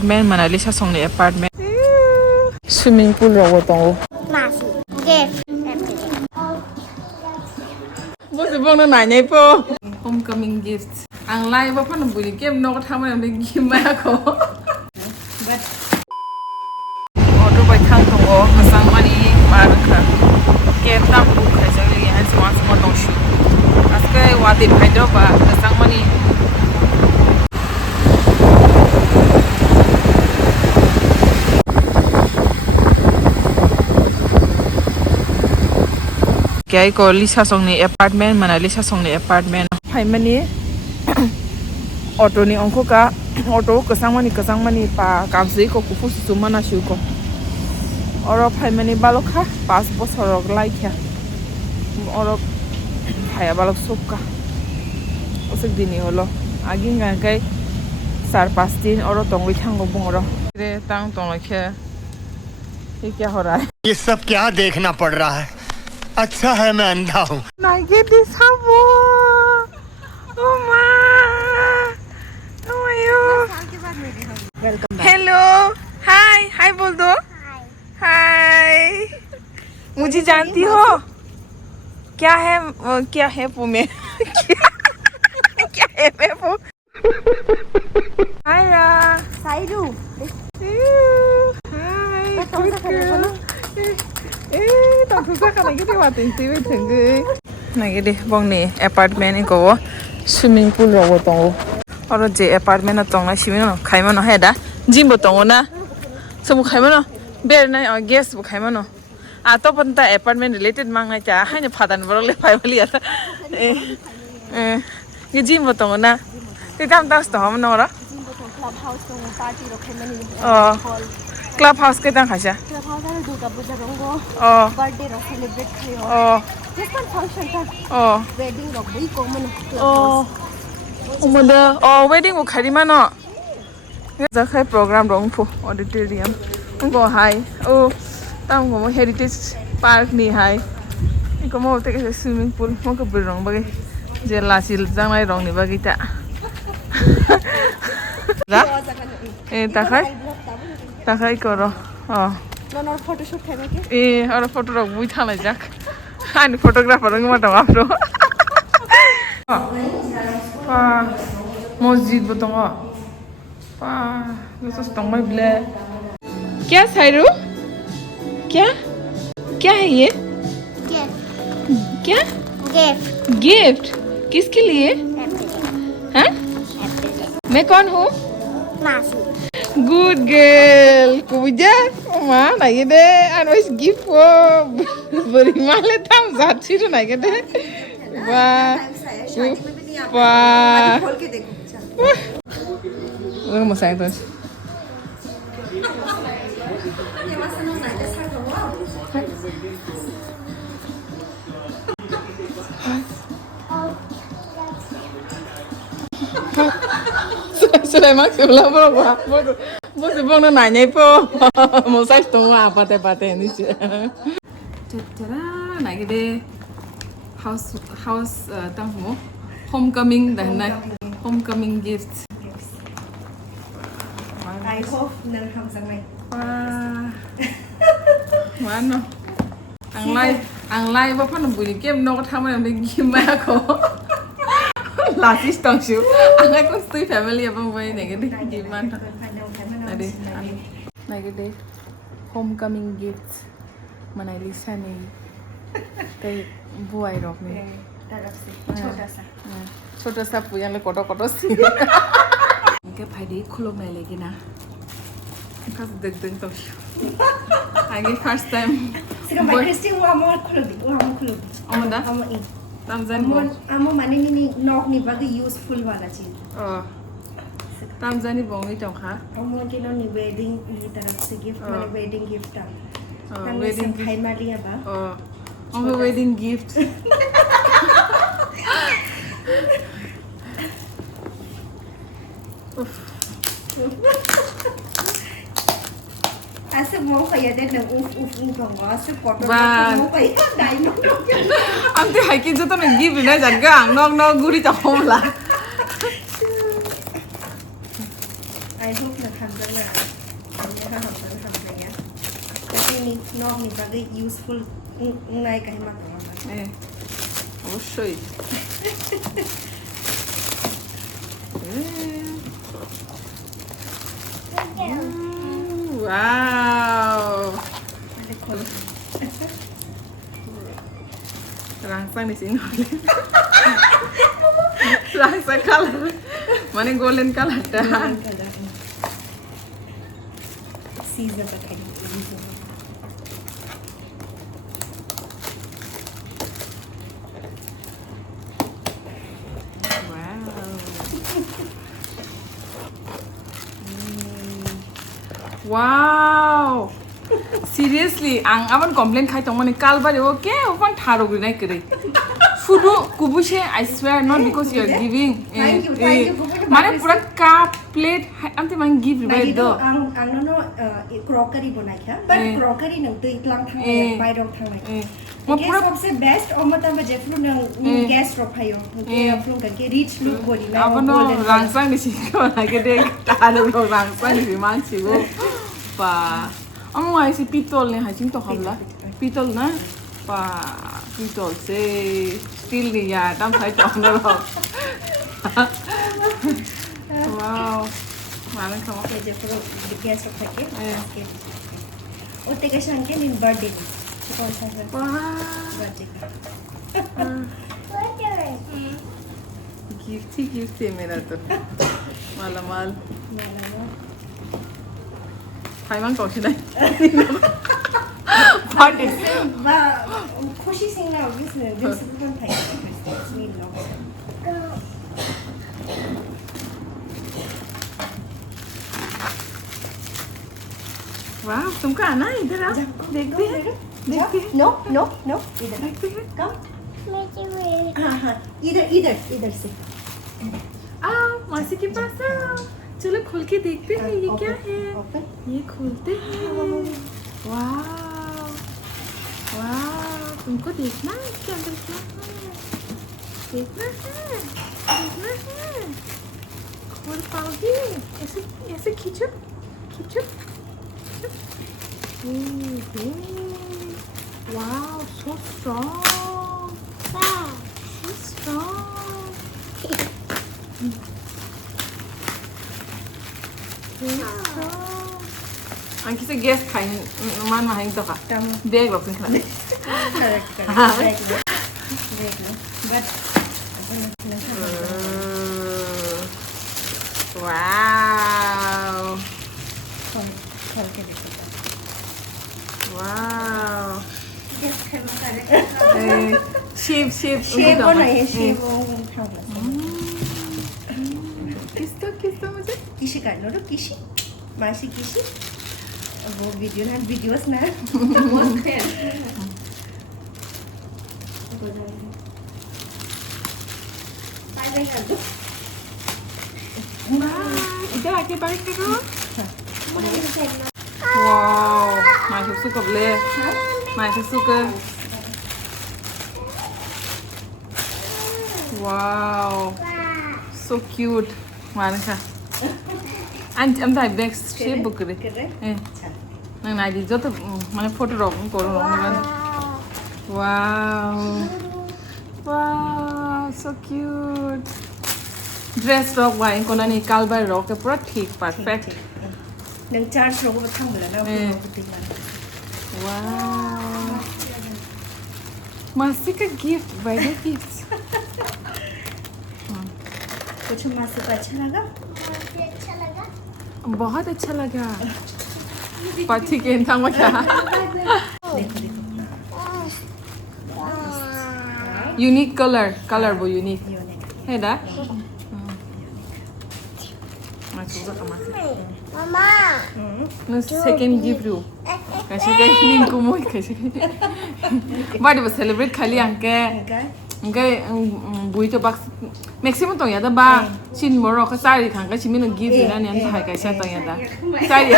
Men manali sa song ni apartment. Swimming pool raw to. Masi. Yes. Boss bong na nai po. Homecoming gifts. Ang live pa na buli game no ka tama na gift ma ako. But order by thang to go kasang mani marka. Game tam book ka jali yan sa once more no shoot. Aska wati bhaido ba kasang mani Kaya ko lisa song ni apartment mana lisa song ni apartment phai mani auto ni ongko ka auto kasang mani pa kamsi ko kufu su mana shu ko oro phai mani balokha 5 বছর lai kya oro phaya balok sukka osik dini holo agin ga kai 4-5 दिन oro tongwi thango bungoro re tang tong lakhe ये क्या हो रहा है ये सब क्या देखना पड़ रहा है अच्छा है मैं अंधा हूँ I get this habo. Oh ma. How are you? Welcome back. Hello. Hi. Hi बोल दो. Hi. मुझे जानती हो? क्या है वो में? क्या है वो? Hi Ra. Sairu. Hi. Good girl. Tao ka na gidi wa tin ti wi thing ge na gidi bong ni apartment ni ko swimming pool ro to oro je apartment na tong na swimming no khai ma no he da gym bo tong na so bu khai ma no ber na guest bu khai ma no a to pon ta apartment related mang na cha hai ne phadan bro le phai bali ata ye gym bo tong na ti tam ta sto ma no ra Clubhouse tong party ro khai mani. club house ke tang khaja Clubhouse are Durga Puja rongo. Birthday ro celebrate khayo. Just one function ta. Wedding ro bui ko man. 오모데 wedding 고 카리마노 자 khai program rong phu auditorium ngo hai tam go heritage park ni hai ko mo te ke swimming pool mo ko bur rong bagi je la sil jang nai rong ni bagi ta ra ta khai ko ro No photo shoot khai ke. oro photo rok bui thalai jak ani photographer rong ma ta apro मस्जिद बताओ पा ये तो मैं ब्ले क्या साइरू क्या है ये Gift. क्या Gift. गिफ्ट किसके लिए हाँ मैं कौन हूँ Masi. गुड गर्ल कुबुजा मा नागे दे आनोस गिफ्ट वो बड़ी माले थाम जाती रो नागे दे वाह वाह खोल के देखो वो मसाई तो Sudah maksud lah bro, bos bong na nanya po, mau saya tunggu apa ini sih. Cara nagi deh house tangmu homecoming dan homecoming gifts. I hope nang ham sang mai. Mana? Ang live apa na buli game no ka tama na game ma ako. Lasis tong shu. Ang ay ko stay family apa boy nagede giman. Nagede homecoming gifts. Manai lisa ni. Kay buai rok ni. छोटा सा पुयाले कोटो सी इनके फायदे खुलो में लेगी ना इनका देख तो आगे first time Sika mai Christine wa mo खुलो दी अमदा amo in तम जान बोल amo mane ni nok ni bagi useful wala चीज तम जानी बोंगी तो खा amo के नो ni wedding ni तरफ से gift mane wedding gift ta wedding खाई मारिया बा अमो wedding gift ऐसे mo kaya din ng uf bang sa photo Ba. mo kaya dai no am te hai ki joto na gift na jaga ang nok guri ta hom la I hope na hamdana ya hamdana tapi ni nok ni bagai useful ngai kai ma অবশ্যই wow rangsang di sini rangsang color mana golden color dah season pakai wow seriously ang aban complain khai tong mane kalbare okay opan tharo gri nai kre fudu kubuse I swear not because you are giving thank you mane pura cup plate amte man give right do ang no crockery bonai kha but crockery nang tui tlang thang bai rok thang nai mo pura सबसे best omata ba jefru nang gas rok phayo ke afru kan ke rich look body na abono rangsang ni si ko na ke de taro ro rangsang ni man si go pa amo ai si pitol ne ha jing to hamla pitol na pa pitol se steel ni ya dam sai to na ro wow mana kamu ke jefru gas rok thake ke ote ke sanke nin birthday कौन सा है birthday gift ही gift है मेरा तो माला माल फाइमान कौन सी नहीं birthday खुशी सिंह ना obviously this is one five me love वाह तुमको आना है इधर आओ देखते हैं नो नो नो इधर देखते हैं कम हाँ इधर से आओ मासी के पास आओ चलो खोल के देखते हैं ये क्या है ये खोलते हैं वाह वाह तुमको देखना है इसके अंदर क्या है देखना है खोल पाओगे ऐसे ऐसे खींचो खींचो wow so strong so strong Anki se guest kain man ma hang to ka bag lo pin khala but wow खोल के देखो wow shape होना है शेप किस तो मुझे किसी कर लो किसी मासी किसी वो वीडियो ना वीडियोस ना इधर आके बाइक करो wow mai thực sự cặp lê mai thực sự cơ wow so cute mana kah am tai bag shape book re nang nai di joto mane photo rok koru wow wow so cute dress rok wa in kona ni kalbar rok ke pura thik perfect nang charge rok ba thang bala na wow मासी का gift birthday gift कुछ मासी को अच्छा लगा बहुत अच्छा लगा पाथी के इंसान में क्या यूनिक कलर वो यूनिक है ना Mama. No second gift ru कैसे के नींद को मोई कैसे बर्थडे बस सेलिब्रेट खाली अंके अंके बुई तो बक्स मैक्सिमम तो यादा बा चिन मोरो का सारी खांगा चिमिन गिफ्ट ना ने अंत हाय कैसे तो यादा सारी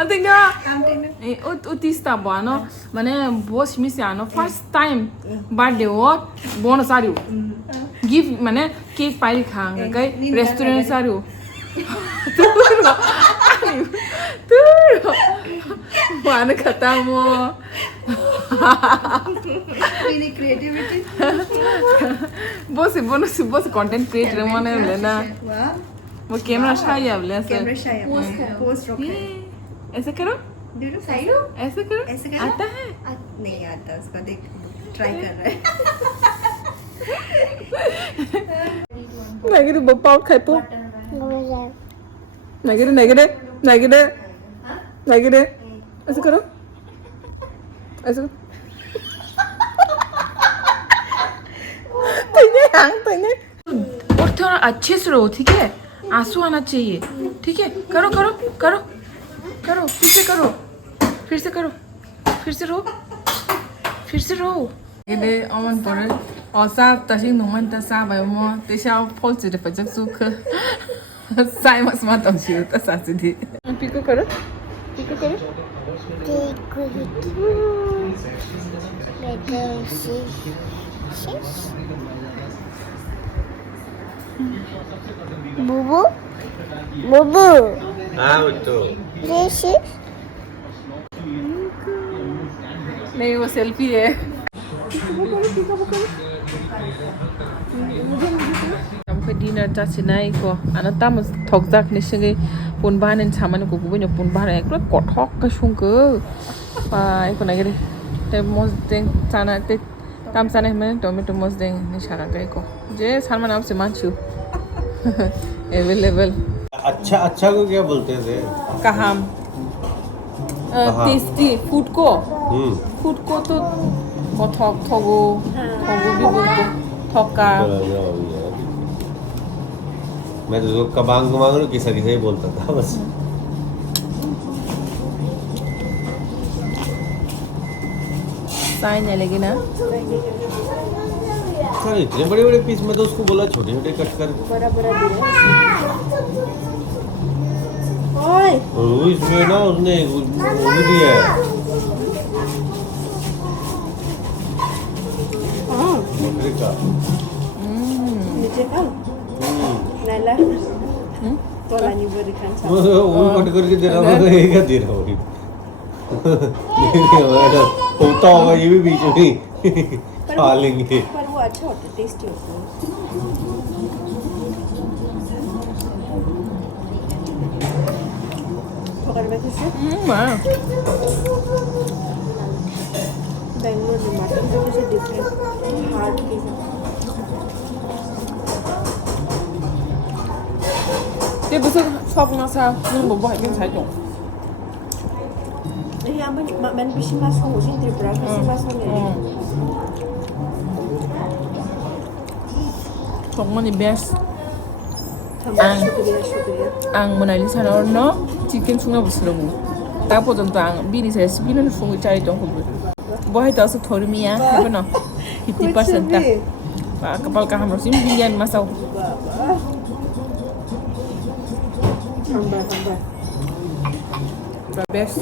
अंत ना उतिस्ता बानो माने बहुत मिस यानो फर्स्ट टाइम बर्थडे वो बोनस सारी गिफ्ट माने केक पाई खांगा कई रेस्टोरेंट सारी Mana ketemu. Really creativity. Bos content creator mana लेना. Wow. वो कैमरा शाही है बोले ऐसे. Camera shy है. Post रोके. ऐसे करो. साइडो. ऐसे करो. ऐसे करो. आता है. नहीं आता उसको देख ट्राई कर रहा है. Negative boppa out खाए तो. Negative. ऐसे करो. ऐसे. तैने. और थोड़ा अच्छे से रहो ठीक है. आंसू आना चाहिए. ठीक है. करो. फिर से रो. Ini aman pore. Osa tasing nungan ta sa bai mo. Tisha post de pajak suk. Sai mas ma tam shi ta sa sidi. Pico karo. Bubu. हाँ betul. This is नहीं वो सेल्फी है. Sampai dinner jasinai ko. Anak tamu thokjak ni singi punbahan saman ko bubunya punbahan eklo kothok ka sungke. Pa iko nagiri. Te mos deng sana te tam sana men tomato mos deng ni sara kai ko. Je salman aap se manchu. Available. अच्छा को क्या बोलते थे? कहाँ? Tasty food को तो थोगो भी बोलते थोका. मैं तो कबांग किसा ही बोलता था बस. साइन है लेकिन ना. सर इतने बड़े पीस में तो उसको बोला छोटे कट कर. बड़ा ओए. इसमें ना उसने वो भी दिया है. बकरे का. नीचे का. नाला. वाला नहीं बरिखान सा. वो कट करके दे रहा था एक दे रहा हूँ. होता होगा ये भी बीच में खा लेंगे. पर वो अच्छा होता है, टेस्टी होता है. पकड़ में कैसे? बैंगलोर में मटन तो कैसे डिफरेंट हार्ड पीस. ये不是ชอบนะซะมึงบอกว่าให้เป็นสายจง यहाँ मन बिसी मासु होसिन त्रिपुरा बिसी मासु ने. 정말 best. शुक्रिया. Ang Monalisa no chicken sunga busramu. Tapos ang bini sa spino no sunga chai tong kubu. Bohay tahu setor mia, apa no? 50% ta. Kapal kaham rosim binian masau. Tambah. Best.